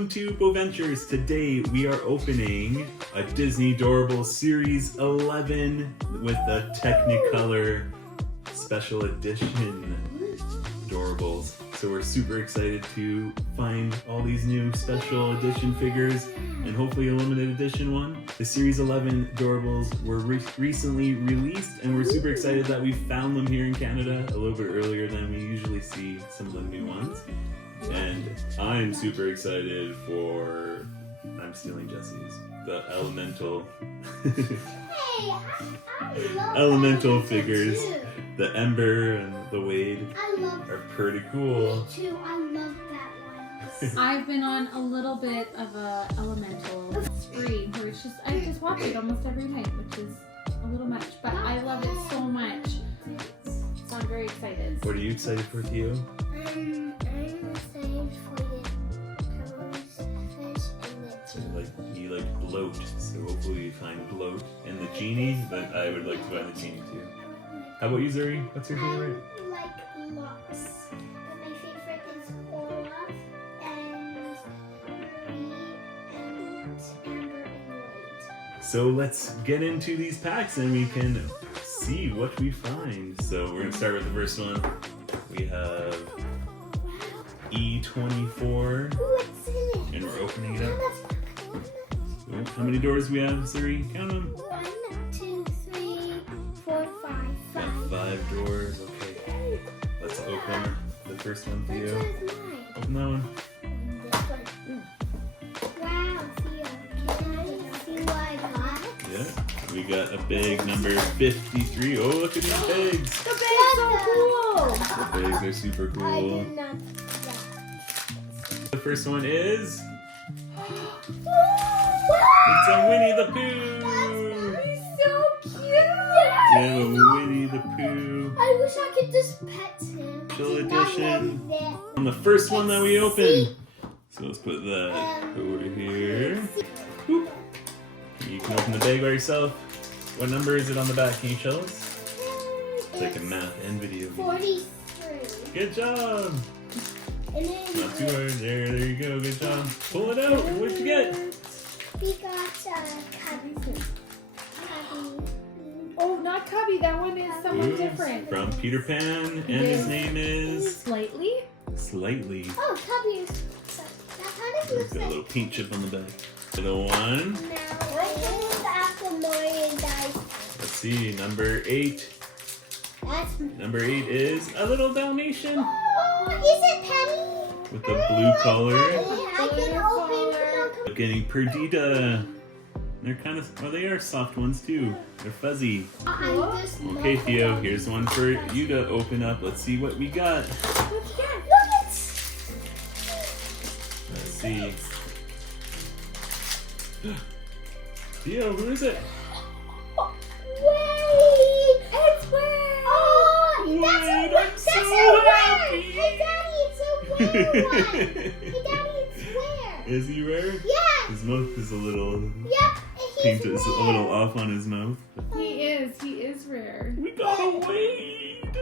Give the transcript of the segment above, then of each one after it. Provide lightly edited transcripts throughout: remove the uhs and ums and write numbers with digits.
Welcome to Boventures. Today we are opening a Disney Doorables Series 11 with the Technicolor Special Edition Doorables. So we're super excited to find all these new special edition figures and hopefully a limited edition one. The Series 11 Doorables were recently released and we're super excited that we found them here in Canada a little bit earlier than we usually see some of the new ones. And I'm super excited for, I'm stealing Jesse's, the elemental elemental figures. Too. The Ember and the Wade are pretty cool. Me too, I love that one. I've been on a little bit of a elemental spree where it's just, I just watch it almost every night, which is a little much, but I love it so much. So I'm very excited. What are you excited for, Theo? I'm excited for the colors, fish, and the genie. You like bloat, so hopefully you find bloat and the genie, but I would like to find the genie too. How about you, Zuri? What's your favorite? I like locks, but my favorite is Olaf and Marie and Amber and Wade. So let's get into these packs and we can see what we find. So we're gonna start with the first one. We have E24, What's in it? and we're opening it up. Let's How many doors do we have, Zuri? Count them. 1, 2, 3, 4, 5. Got 5 doors. Okay. Let's open the first one for Which you. one is mine? Open that one. This one. Wow, Theo, can I see what I got? Yeah. We got a big number 53. Oh, look at these pigs. The bag's so cool! The pigs are super I cool. did not. The first one is Yeah. it's a Winnie the Pooh. He's so cute! Yeah, Winnie the Pooh. I wish I could just pet him. Special I did not edition. know that. On the first one that we opened. So let's put that over here. Boop. You can open the bag by yourself. What number is it on the back? Can you show us? It's like a math and video. 43. Good job. And then Not too hard. There you go. Good job. Pull it out. What'd you get? we got Cubby. Oh, not Cubby, that one is someone Ooh, different. From Peter Pan, and his name is Slightly? Slightly. Oh, Cubby is. That kind of It's looks got a like. little paint chip on the back. The one. Now, I think the guys. Let's see. Number 8. That's. Number 8 is a little Dalmatian Oh, is it Penny? with the blue collar. I can open them. Getting Perdita. They're kind of, well, they are soft ones too. They're fuzzy. I just Okay, love Theo, them. here's one for you to open up. Let's see what we got. What'd you get? Look at. Let's see. Theo, who is it? Wait! It's Wade! Oh, Wade, that's I'm a so Wade! happy. Hey, Daddy, it's a Wade one! Hey, Daddy, it's where? Is he rare? Yeah! His mouth is a little, Yep, paint he's is a little off on his mouth. He is rare. We got a Wade!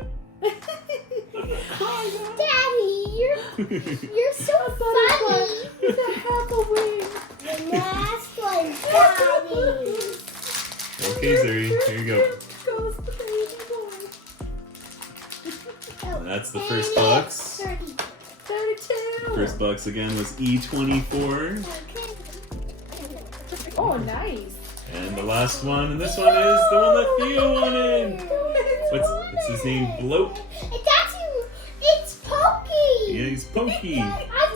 Daddy, you're so funny! He's a half a wing. The last one, Daddy! Okay, Zuri, here you go. Goes the baby boy. That's the first box. 32. First box again was E24. Oh, nice. And the last one, and this one is the one that Theo wanted. What's his name? Bloat? It's Pokey! Yeah, he's Pokey. I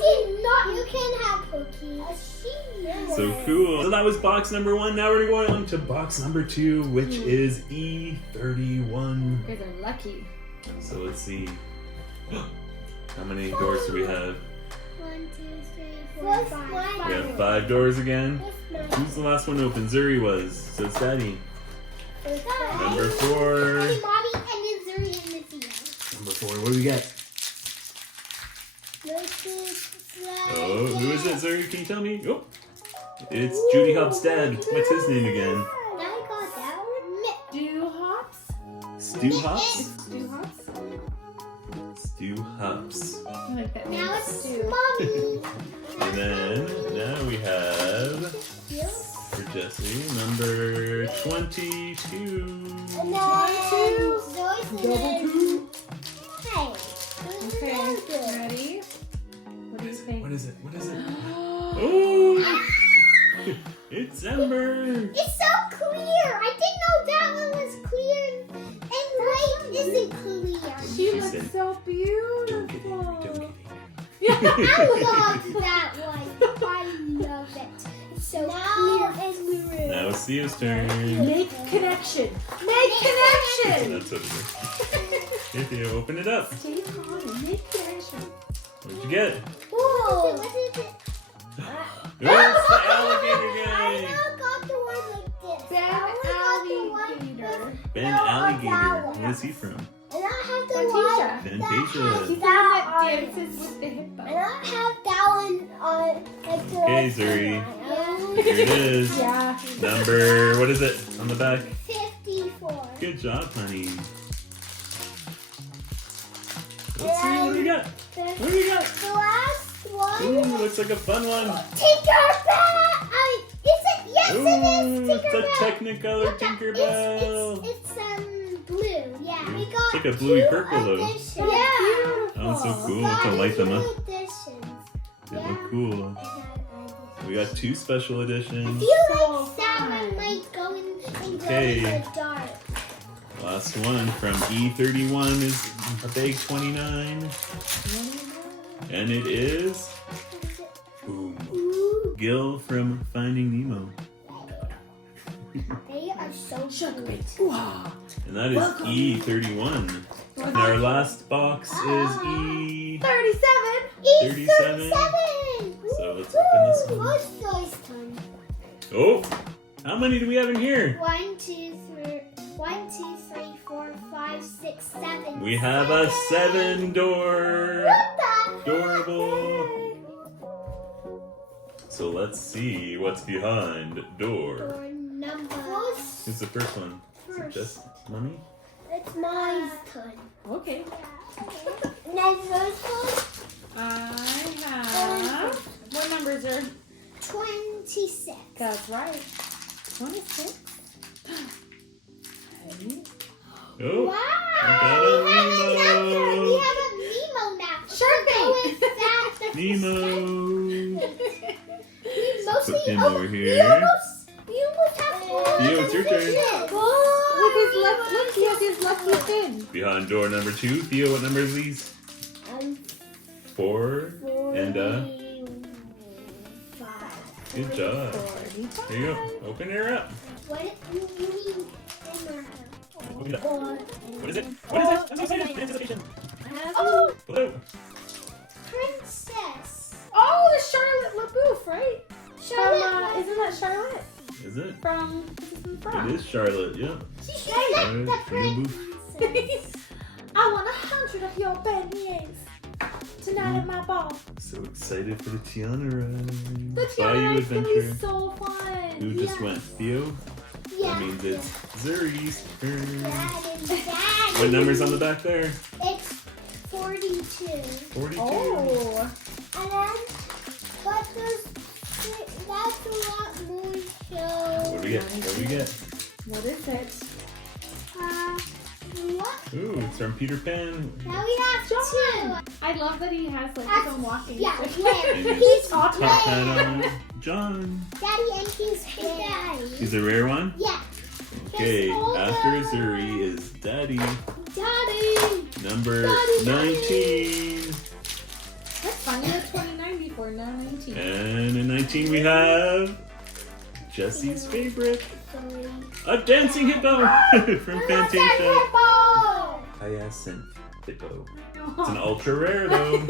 did not. You can't have Pokey. So cool. So that was box number 1. Now we're going on to box number 2, which is E31. You guys are lucky. So let's see. How many doors do we have? 1, 2, 3, 4, 5. We have 5 doors again. Who's the last one to open? Zuri was. So it's Daddy. Number 4. Mommy, and then Zuri and Missy. Number 4. What do we get? Oh, who is it, Zuri? Can you tell me? Oh, it's Judy Hop's dad. What's his name again? Stew hops? Stu Hops? Stew hops? Stu Hops. I like that name. Now it's Stew. Mommy. And then Jesse, number 22. And Zoe's Double 2. Hey. Okay, ready? What do you think? What is it? What is it? Oh! It's Ember! It's so clear. I didn't know that one was clear and white isn't clear. She She looks said, so Don't get angry, beautiful. don't get angry. I love that one. I love it. It's so clear and clear. Now it's Theo's turn. Make connection. Make connection. That's over there. Here, Theo, open it up. Stay calm and make connection. What'd you get? Whoa. What is it? Oh, it's the alligator I guy! now got the one like this. Ben I only got the one Alligator. with- Ben No, Alligator. that one. Where is he from? And I have the Fantasia. one Fantasia. He's the one that that one. dances with the hippo. And I have that one on like the Okay, left Zuri. one. Here it is. Yeah. Number, what is it on the back? 54. Good job, honey. Let's see what we got. What do we got? The last one. Ooh, looks like a fun one. Tinkerbell! Is it? Yes, Ooh, it is it's a Tinkerbell. Technicolor Look, Tinkerbell. It's blue. Yeah, we got It's like a bluey two purple, though. editions. So Yeah. beautiful. Oh, so cool. Got To light them up. two editions. They Yeah. look cool. We got 2 special I editions. feel So like that fun. one might go in Okay. the dark. Last one from E31 is a big 29. And it is boom, Ooh, Gil from Finding Nemo. they are so cute. And that is E31. And our last box is E37. 37. So let's open this one. What's Zoe's turn? Oh, how many do we have in here? 1, 2, 3, 1, 2, 3, 4, 5, 6, 7. We have a 7-door What the Doorable. heck? So let's see what's behind door. Door number. Who's the first one? Is it First. just Mommy? It's my turn. Okay. And then Zoe's turn. I have. What numbers are? 26. That's right. 26. Oh, Wow! we got a Nemo. We have a Nemo now. Sure Go with that. Nemo. We mostly Put him over here. We almost have Theo, it's your turn. With his left, look, he has his left fin. Behind door number 2. Theo, what number is these? 4 and 5. good job. 45. Here you go. Open her up. What you mean? Open it up. What is it? What is it? I'm so excited. Anticipation. Oh, Hello. princess. Oh, the Charlotte LaBeouf, right? Charlotte. Isn't that Charlotte? Is it? From. It is Charlotte, yeah. She's Charlotte the LaBeouf. princess. I want 100 of your beignets tonight at my ball. So excited for the Tiana ride. The Bayou Tiana is gonna be Adventure. so fun. Who just went? Theo? Yeah. That means it's Zuri's turn. That is that. What number's on the back there? It's 42. 42. Oh. And then, but there's, that's a lot more shows. What do we get? What do we get? What is it? What? Ooh, it's from Peter Pan. Now we have John. two. I love that he has like his own walking Yeah, stick. Blair. And He's Top Top hat Blair. on. John. Daddy and he's Daddy. He's a rare one? Yeah. Okay, He's older. after Zuri is Daddy. Daddy. Number Daddy, 19. That's fun. You had 29 before, now 19. And in 19 we have Jesse's favorite. Sorry. A dancing hippo from Fantasia. Hippo. Hyacinth hippo. It's an ultra rare though.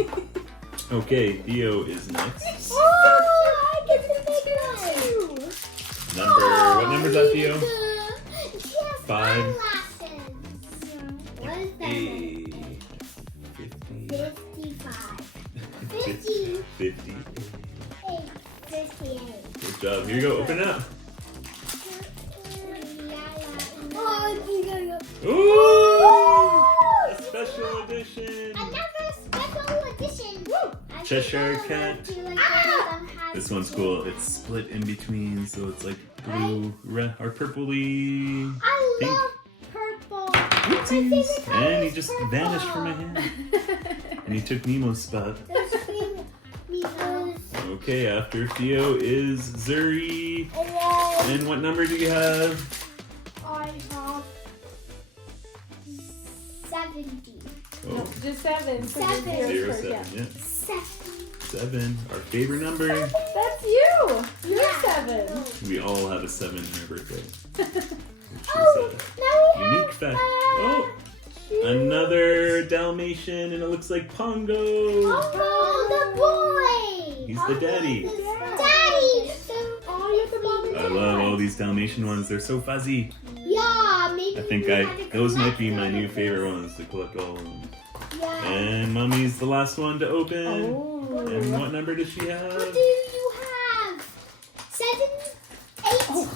Okay, Theo is next. Oh, I get the big one. What number is that, Theo? She has 5. sunglasses. What is that? Hey. 50. 55. 50. 58. Good job. Here you go. Open it up. Oh, you gotta go. Ooh! A special edition. Another special edition. Woo! Cheshire Cat. Ah! This one's cool. It's split in between, so it's like blue, red, or purpley, I pink. love purple. Oopsies. And he just vanished from my hand. And he took Nemo's spot. Okay, after Theo is Zuri. And what number do you have? I have 70. No, just 7. So Seven. there's zeros 0, first, 7, yeah. 7. 7, our favorite number. That's you. You're 7. We all have a 7 in our birthday. Oh, now we have Unique fact. Oh, another Dalmatian, and it looks like Pongo. Oh, the boy. He's the daddy. Daddy. I love all these Dalmatian ones. They're so fuzzy. Yeah, maybe. I think those might be my new favorite ones to collect all of them. Yeah. And Mommy's the last one to open. Oh. And what number does she have? What do you have? 7, 8, 9,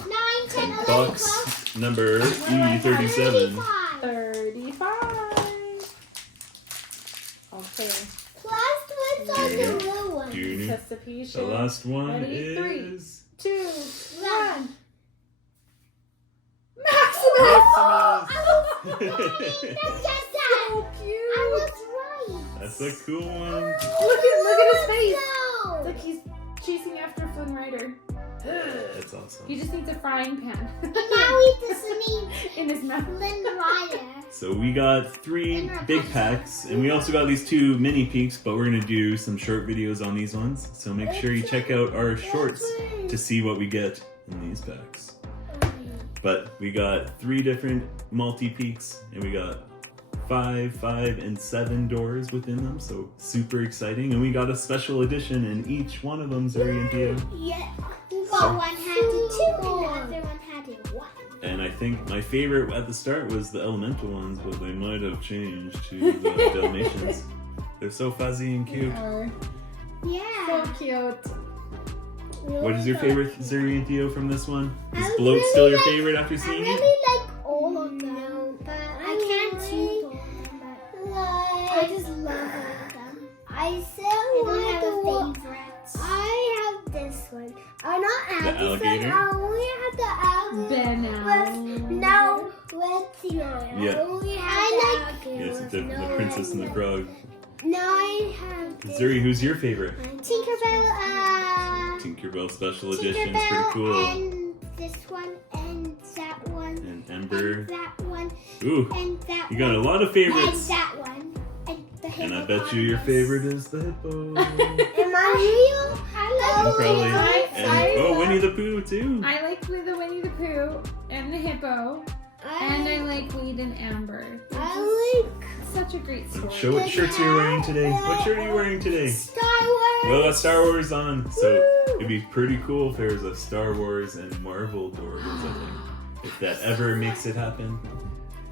10, 11, 12. Box number E37. 35. Okay. Last one's on the blue one. The last one Ready? is 3, 2, 1. Maximus. So cute. I was right. That's a cool one. Look at his face. No. Look, he's chasing after Flynn Rider. That's awesome. He just needs a frying pan. And now he just needs in his mouth. Flynn Rider. So we got 3 big packs, and we also got these 2 mini peeks, but we're gonna do some short videos on these ones. So make sure you check out our shorts to see what we get in these packs. But we got 3 different multi peeks, and we got 5, 5, and 7 doors within them. So super exciting, and we got a special edition in each one of them, Zuri and Theo. Yeah. Well, one had a 2 and the other one had a 1. And I think my favorite at the start was the elemental ones, but they might have changed to the Dalmatians. They're so fuzzy and cute. Yeah. So cute. What is your favorite, Zuri and Theo, from this one? Is I Bloat really still your like- favorite after seeing I it? really like all of them. No, but I can't choose all of them. I just love all of them. I still want a favorite. I have this one. I not have The this alligator? one. I only have the alligator. Now. With Theo. Yeah. I only have the alligator. Yes, the princess and the frog. Now I have this. Zuri, who's your favorite? Tinkerbell. Tinkerbell Special Edition. It's pretty cool. And this one and that one. And Ember. And that one. Ooh, And that you got a one. lot of And favorites. that one. And the And I bet you your favorite is the hippo. Am I real? I love Probably. I And Winnie the Pooh too. I like the Winnie the Pooh and the hippo. And I like Wade and Amber. They're just I like such a great story. Show what shirts you're wearing today. What shirt are you wearing today? Star Wars. Well, got Star Wars on, so Woo. it'd be pretty cool if there was a Star Wars and Marvel Doorables, I think. If that ever makes it happen.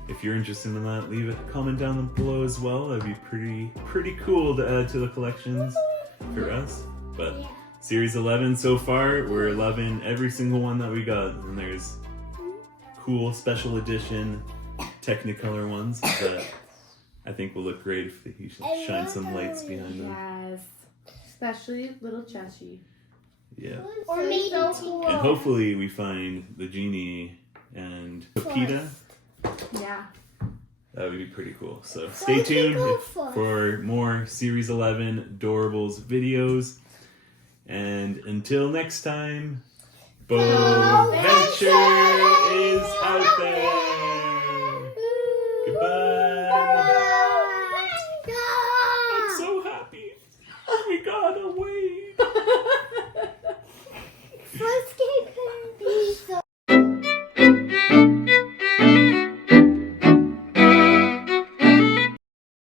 If you're interested in that, leave a comment down below as well. That'd be pretty cool to add to the collections for us. But Yeah. Series 11 so far, we're loving every single one that we got. And there's cool special edition Technicolor ones that I think will look great if you shine some lights behind them. Yes. Especially little Cheshie. Yeah. Or maybe So Tinkerbell. cool. And hopefully we find the genie and Pepita. Yeah. That would be pretty cool. So stay tuned for more Series 11 Doorables videos. And until next time, Bow Venture!